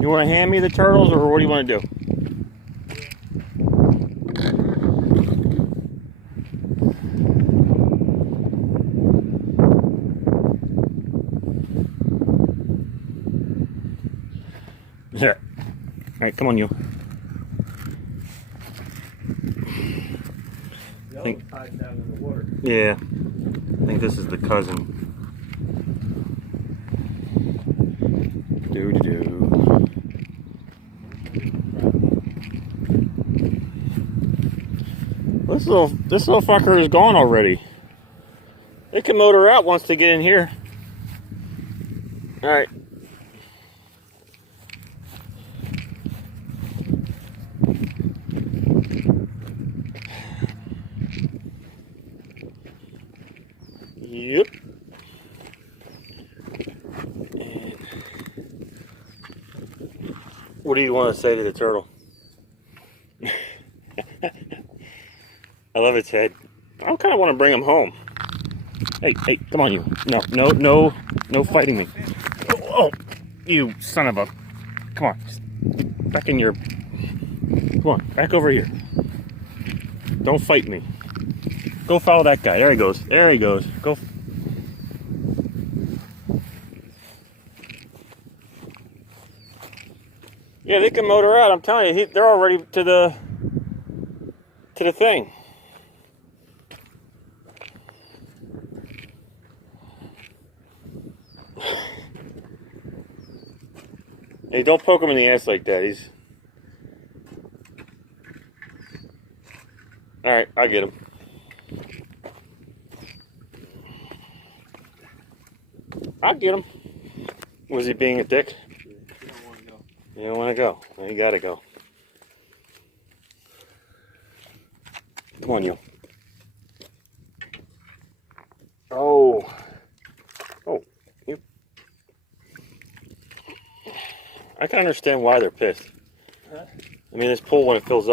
You want to hand me the turtles, or what do you want to do? Here. Alright, come on, you. The other one's tied down in the water. Yeah. I think this is the cousin. Do-do-do. This little fucker is gone already. They can motor out once they get in here. Alright. Yep. And what do you want to say to the turtle? I love its head. I kind of want to bring him home. Hey, come on, you. No fighting me. Oh, you son of a. Come on. Back in your. Come on, back over here. Don't fight me. Go follow that guy. There he goes. There he goes. Go. Yeah, they can motor out. I'm telling you, they're already to the thing. Hey, don't poke him in the ass like that. He's... Alright, I'll get him. I'll get him. Was he being a dick? You don't want to go. You don't want to go. Well, you gotta go. Come on, you. Oh. Oh, you. I can understand why they're pissed. Huh? I mean, this pool, when it fills up,